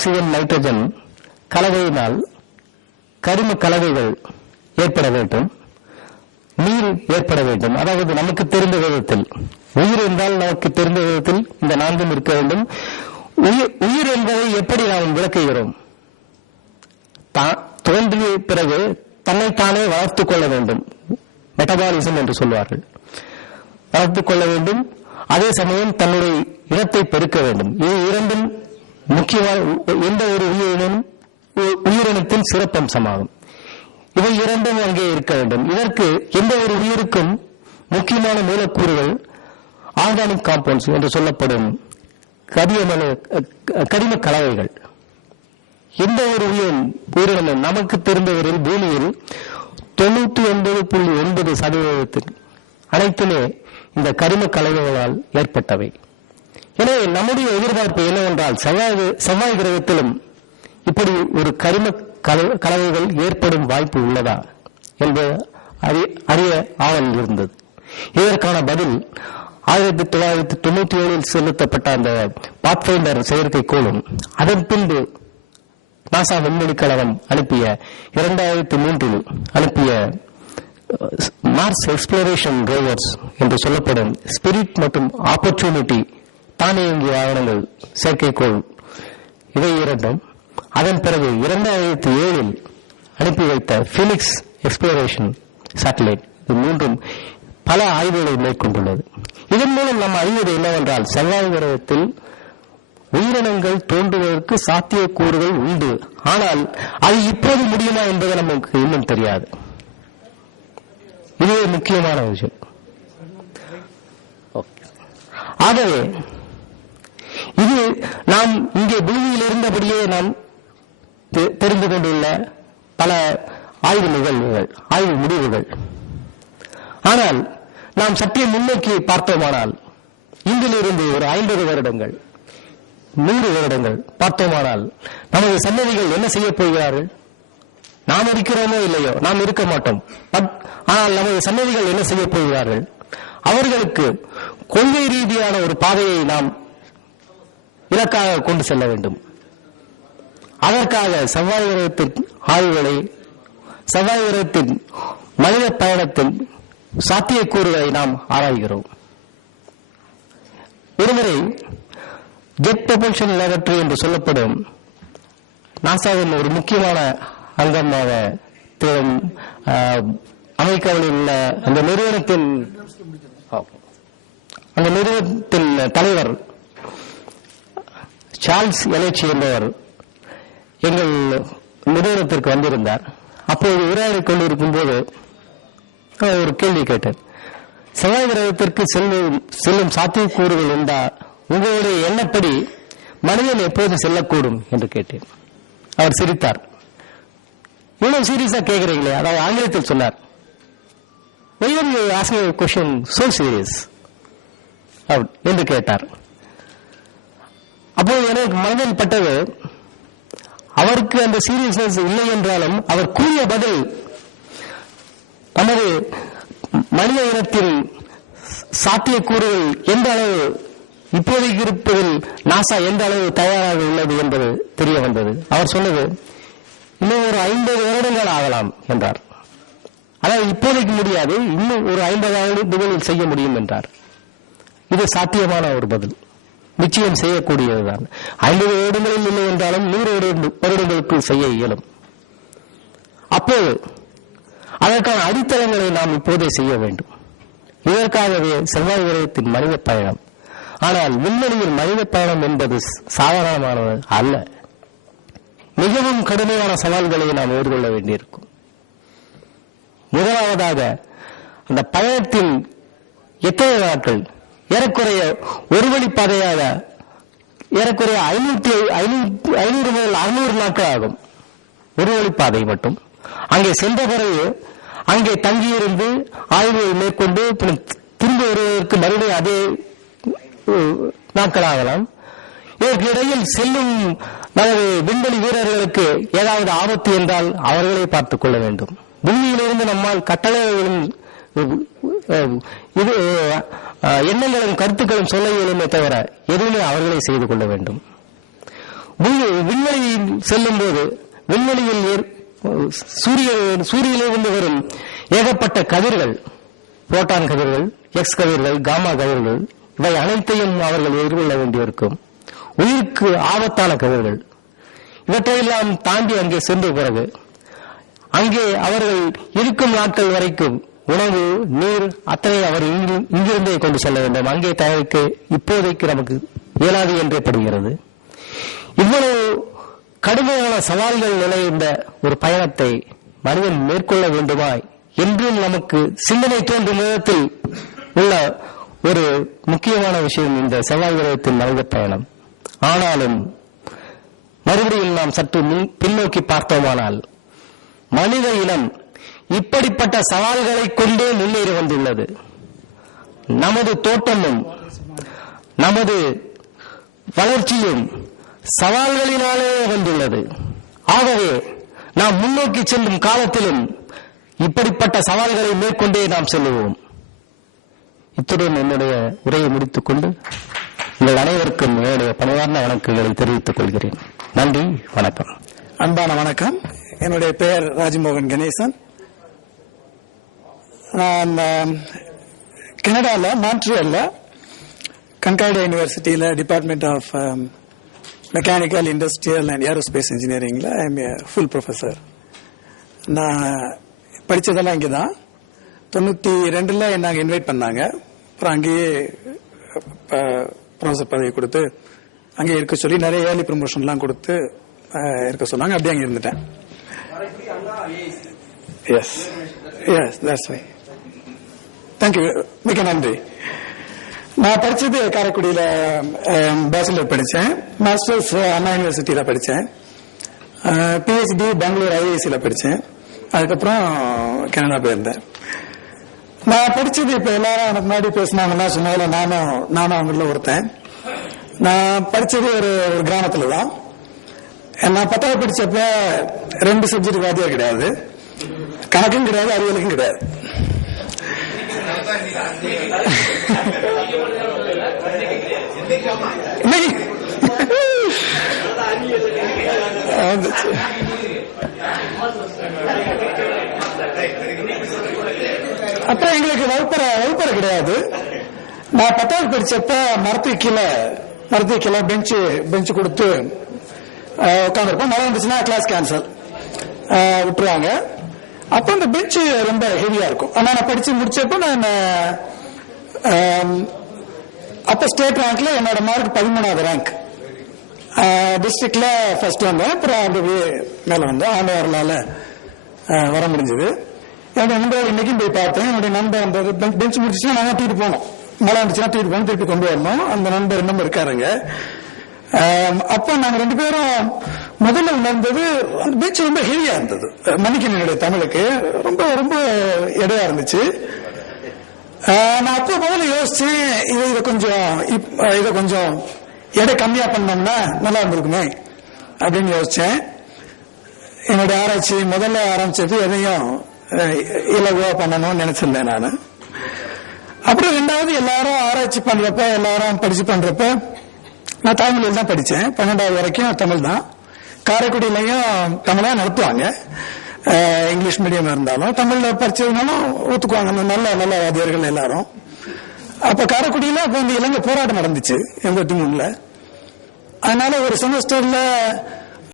Oxygen nitrogen கலவையினால் கரிம கலவைகள் ஏற்பட வேண்டும். நீர் ஏற்பட வேண்டும். அதாவது நமக்கு தெரிந்த விதத்தில். உயிர் என்றால் நமக்கு தெரிந்த விதத்தில் இந்த நான்கும் இருக்க வேண்டும். உயிர் என்பதை எப்படி நாம் விளக்குகிறோம்? தோன்றிய பிறகு தன்னைத்தானே வளர்த்துக் கொள்ள வேண்டும். மெட்டபாலிசம் என்று சொல்வார்கள். வளர்த்துக் கொள்ள வேண்டும். அதே சமயம் தன்னுடைய இனத்தை பெருக்க வேண்டும். இது இரண்டும் முக்கியமான எந்த ஒரு உயிரினும் உ- உயிரினத்தின் சிறப்பம்சமாகும். இவை இரண்டும் அங்கே இருக்க வேண்டும். இதற்கு எந்த ஒரு உயிருக்கும் முக்கியமான மூலக்கூறுகள் ஆர்கானிக் காம்பவுண்ட்ஸ் என்று சொல்லப்படும் கரியமன கரிம கலவைகள். எந்த ஒரு உயிர் உயிரினமும் நமக்கு தெரிந்தவரில் பூமியில் தொண்ணூற்றி ஒன்பது புள்ளி ஒன்பது சதவீதத்தில் அனைத்துமே இந்த கரிம கலவைகளால் ஏற்பட்டவை. எனவே நம்முடைய எதிர்பார்ப்பு என்னவென்றால் செவ்வாய் செவ்வாய் கிரகத்திலும் இப்படி ஒரு கரிம கல- கலவைகள் ஏற்படும் வாய்ப்பு உள்ளதா என்று அறி- அறிய ஆவல் இருந்தது. இதற்கான பதில் ஆயிரத்தி தொள்ளாயிரத்தி தொண்ணூத்தி ஏழில் செலுத்தப்பட்ட அந்த பாத்ஃபைண்டர் செயற்கைக்கோளும் அதன் பின்பு நாசா விண்வெளி கழகம் அனுப்பிய இரண்டாயிரத்தி மூன்றில் அனுப்பிய மார்ஸ் எக்ஸ்பிளரேஷன் ரோவர்ஸ் என்று சொல்லப்படும் ஸ்பிரிட் மற்றும் ஆப்பர்ச்சுனிட்டி தானியங்கி வாகனங்கள் செயற்கைக்கோள் இவை இரண்டும் அதன் பிறகு இரண்டாயிரத்தி ஏழில் அனுப்பி வைத்த பினிக்ஸ் எக்ஸ்ப்ளோரேஷன் சேட்டலைட் இது மூன்றும் பல ஆய்வுகளை மேற்கொண்டுள்ளது. இதன் மூலம் நாம் அறிவது என்னவென்றால் செவ்வாய் கிரகத்தில் உயிரினங்கள் தோன்றுவதற்கு சாத்தியக்கூறுகள் உண்டு. ஆனால் அது இப்போது முடியுமா என்பது நமக்கு இன்னும் தெரியாது. இதுவே முக்கியமான விஷயம். ஆகவே இது நாம் இங்கே பூமியில் இருந்தபடியே நாம் தெ- தெரிந்து கொண்டுள்ள பல ஆய்வு நிகழ்வுகள் ஆய்வு முடிவுகள். ஆனால் நாம் சற்றே முன்னோக்கி பார்த்தோமானால் இங்கிலிருந்து ஒரு ஐம்பது வருடங்கள் நூறு வருடங்கள் பார்த்தோமானால் நமது சன்னதிகள் என்ன செய்ய போகிறார்கள்? நாம் இருக்கிறோமோ இல்லையோ? நாம் இருக்க மாட்டோம். பட் ஆனால் நமது சன்னதிகள் என்ன செய்ய போகிறார்கள்? அவர்களுக்கு கொள்கை ரீதியான ஒரு பாதையை நாம் இலக்காக கொண்டு செல்ல வேண்டும். அதற்காக செவ்வாய் கிரகத்தின் ஆய்வுகளை செவ்வாய் கிரகத்தின் மனித பயணத்தின் சாத்தியக்கூறுகளை நாம் ஆராய்கிறோம். ஒருமுறை ஜெட் ப்ரொபல்ஷன் லேபரட்டரி என்று சொல்லப்படும் நாசாவின் ஒரு முக்கியமான அங்கமாக திரும் அமெரிக்காவில் உள்ள அந்த நிறுவனத்தின் அந்த நிறுவனத்தின் தலைவர் சார்ல்ஸ் எலச்சி என்பவர் எங்கள் நிறுவனத்திற்கு வந்திருந்தார். அப்போது உரையாடி கொண்டிருக்கும் போது ஒரு கேள்வி கேட்டேன் செவ்வாய் கிரகத்திற்கு செல்லும் செல்லும் சாத்தியக்கூறுகள் உண்டா? உங்களுடைய எண்ணப்படி மனிதன் எப்போது செல்லக்கூடும் என்று கேட்டேன். அவர் சிரித்தார். இவ்வளவு சீரியஸா கேட்கிறீங்களே அதாவது ஆங்கிலத்தில் சொன்னார். Why சோ சீரியஸ் என்று கேட்டார். அப்போது எனக்கு மனதில் பட்டது அவருக்கு அந்த சீரியஸ்னஸ் இல்லை என்றாலும் அவர் கூறிய பதில் நமது மனித இனத்தின் சாத்தியக்கூறுகள் எந்த அளவு இப்போதைக்கு இருப்பதில் நாசா எந்த அளவு தயாராக உள்ளது என்பது தெரிய வந்தது. அவர் சொன்னது இன்னும் ஒரு ஐம்பது வருடங்கள் ஆகலாம் என்றார். அதாவது இப்போதைக்கு முடியாது இன்னும் ஒரு ஐம்பது ஆண்டுகளில் செய்ய முடியும் என்றார். இது சாத்தியமான ஒரு பதில். நிச்சயம் செய்யக்கூடியதுதான். ஐம்பது வருடங்களில் இல்லை என்றாலும் நூறு வருட- வருடங்களுக்குள் செய்ய இயலும். அப்போது அதற்கான அடித்தளங்களை நாம் இப்போதே செய்ய வேண்டும். இதற்காகவே செவ்வாய் கிரகத்தின் மனித பயணம். ஆனால் விண்வெளியில் மனித பயணம் என்பது சாதாரணமானது அல்ல. மிகவும் கடுமையான சவால்களை நாம் எதிர்கொள்ள வேண்டியிருக்கும். முதலாவதாக அந்த பயணத்தின் எத்தனை நாட்கள்? ஏறக்குறைய ஒரு வழி பாதையாக ஏறக்குறைய ஐநூத்தி ஐநூத்தி ஐநூறு முதல் அறுநூறு நாட்கள் ஆகும். ஒரு வழி பாதை மட்டும். அங்கே சென்ற பிறகு அங்கே தங்கியிருந்து ஆய்வுகளை மேற்கொண்டு திரும்ப திரும்பி வருவதற்கு மறுபடியும் அதே நாட்கள் ஆகலாம். இதற்கிடையில் செல்லும் நமது விண்வெளி வீரர்களுக்கு ஏதாவது ஆபத்து என்றால் அவர்களே பார்த்துக் கொள்ள வேண்டும். பூமியிலிருந்து நம்மால் கட்டளைகளும் இது எண்ணங்களும் கருத்துக்களும் சொல்ல இயலுமே தவிர எதுவுமே அவர்களே செய்து கொள்ள வேண்டும். விண்வெளியில் செல்லும் போது விண்வெளியில் ஏற்- சூரிய சூரியனிலிருந்து வரும் ஏகப்பட்ட கதிர்கள் புரோட்டான் கதிர்கள் எக்ஸ் கதிர்கள் காமா கதிர்கள் இவை அனைத்தையும் அவர்கள் எதிர்கொள்ள வேண்டியிருக்கும். உயிருக்கு ஆபத்தான கதிர்கள். இவற்றையெல்லாம் தாண்டி அங்கே சென்ற பிறகு அங்கே அவர்கள் இருக்கும் நாட்கள் வரைக்கும் உணவு நீர் அத்தனை அவர் இங்கிருந்தே கொண்டு செல்ல வேண்டும். அங்கே தயாரிக்க இப்போதைக்கு நமக்கு இயலாது என்றே படுகிறது. இவ்வளவு கடுமையான சவால்கள் நிறைந்த ஒரு பயணத்தை மனிதன் மேற்கொள்ள வேண்டுமா என்றும் நமக்கு சிந்தனை தோன்றும் விதத்தில் உள்ள ஒரு முக்கியமான விஷயம் இந்த செவ்வாய் கிரகத்தின் மனித பயணம். ஆனாலும் மறுபடியும் நாம் சற்று முன்- பின்னோக்கி பார்த்தோமானால் மனித இனம் இப்படிப்பட்ட சவால்களை கொண்டே முன்னேறி வந்துள்ளது. நமது தோட்டமும் நமது வளர்ச்சியும் சவால்களினாலே வந்துள்ளது. ஆகவே நாம் முன்னோக்கி செல்லும் காலத்திலும் இப்படிப்பட்ட சவால்களை மேற்கொண்டே நாம் செல்லுவோம். இத்துடன் என்னுடைய உரையை முடித்துக் கொண்டு உங்கள் அனைவருக்கும் என்னுடைய பணிவார்ந்த வணக்கங்களை தெரிவித்துக் கொள்கிறேன். நன்றி வணக்கம். அன்பான வணக்கம். என்னுடைய பெயர் ராஜ்மோகன் கணேசன். நான் ஆம், கனடால மான்ட்ரியல்ல கன்கார்டா யூனிவர்சிட்டியில department of mechanical industrial and aerospace இன்ஜினியரிங்ல I'm full professor நான் படிச்சதெல்லாம் இங்கே தான் தொண்ணூற்றி ரெண்டில் என்ன இன்வைட் பண்ணாங்க. அப்புறம் அங்கேயே ப்ரொஃபஸர் பதவி கொடுத்து அங்கேயே இருக்க சொல்லி நிறைய ஏர்லி ப்ரமோஷன்லாம் கொடுத்து இருக்க சொன்னாங்க. அப்படியே அங்கே இருந்துட்டேன். Yes yes that's why thank you மிக நன்றி. நான் படிச்சது காரைக்குடியில் பேச்சுலர் படித்தேன் மாஸ்டர்ஸ் அண்ணா யூனிவர்சிட்டியில் படித்தேன் பிஹெச்டி பெங்களூர் ஐஐசியில் படித்தேன் அதுக்கப்புறம் கனடா போயிருந்தேன். நான் படிச்சது இப்ப எல்லாரும் எனக்கு முன்னாடி பேசினாங்கன்னா சொன்னால நானும் நானும் அவங்கள ஒருத்தன். நான் படிச்சது ஒரு ஒரு கிராமத்துல தான் நான் பத்தாவது படிச்சப்ப ரெண்டு சப்ஜெக்ட் வாத்தியார் கிடையாது. கணக்கும் கிடையாது அறிவியலுக்கும் கிடையாது. அப்புறம் எங்களுக்கு வகுப்பறை வகுப்பறை கிடையாது. நான் பத்தாவது படிச்சப்ப மரத்து கீழே மரத்து கீழே பெஞ்சு பெஞ்சு கொடுத்து உட்காந்துருப்போம் மழை வந்துச்சுன்னா கிளாஸ் கேன்சல் விட்டுருவாங்க. அப்போ அந்த பெஞ்ச் ரொம்ப ஹெவியா இருக்கும். ஆனா நான் படிச்சு முடிச்சப்ப நான் அப்ப ஸ்டேட் ரேங்க்ல என்னோட மார்க் பதிமூணாவது ரேங்க் டிஸ்ட்ரிக்ட்ல ஃபர்ஸ்ட் வந்தேன். அப்புறம் அப்படியே மேல வந்தேன். ஆண்டு வரலால வர முடிஞ்சது. என்னுடைய நண்பர் இன்னைக்கும் போய் பார்த்தேன். என்னுடைய நண்பர் அந்த பெஞ்ச் முடிச்சுன்னா நாங்கள் தூக்கிட்டு போனோம். மழை வந்துச்சுன்னா தூக்கிட்டு போகணும் திருப்பி கொண்டு வரணும். அந்த நண்பர் இன்னும் இருக்காருங்க. அப்போ நாங்க ரெண்டு பேரும் முதல்ல உணர்ந்தது அந்த ரொம்ப ஹெவியா இருந்தது. மன்னிக்கணும் தமிழுக்கு. ரொம்ப ரொம்ப எடையா இருந்துச்சு. நான் அப்போ முதல்ல யோசிச்சேன் இதை இதை கொஞ்சம் இப்- இதை கொஞ்சம் எடை கம்மியா பண்ணோம்னா நல்லா இருந்திருக்குமே அப்படின்னு யோசிச்சேன். என்னுடைய ஆராய்ச்சி முதல்ல ஆரம்பிச்சது எதையும் இலகுவா பண்ணணும்னு நினைச்சிருந்தேன் நான். அப்புறம் ரெண்டாவது எல்லாரும் ஆராய்ச்சி பண்றப்ப எல்லாரும் படிச்சு பண்றப்ப நான் தமிழில் தான் படித்தேன் பன்னெண்டாவது வரைக்கும் தமிழ் தான். காரைக்குடியிலையும் தமிழாக நடத்துவாங்க. இங்கிலீஷ் மீடியம் இருந்தாலும் தமிழில் படிச்சதுனாலும் ஒத்துக்குவாங்க நல்ல நல்ல வாத்தியர்கள் எல்லாரும். அப்போ காரைக்குடியில் அப்போ இந்த இலங்கை போராட்டம் நடந்துச்சு எண்பத்தி மூணுல அதனால ஒரு செமஸ்டரில்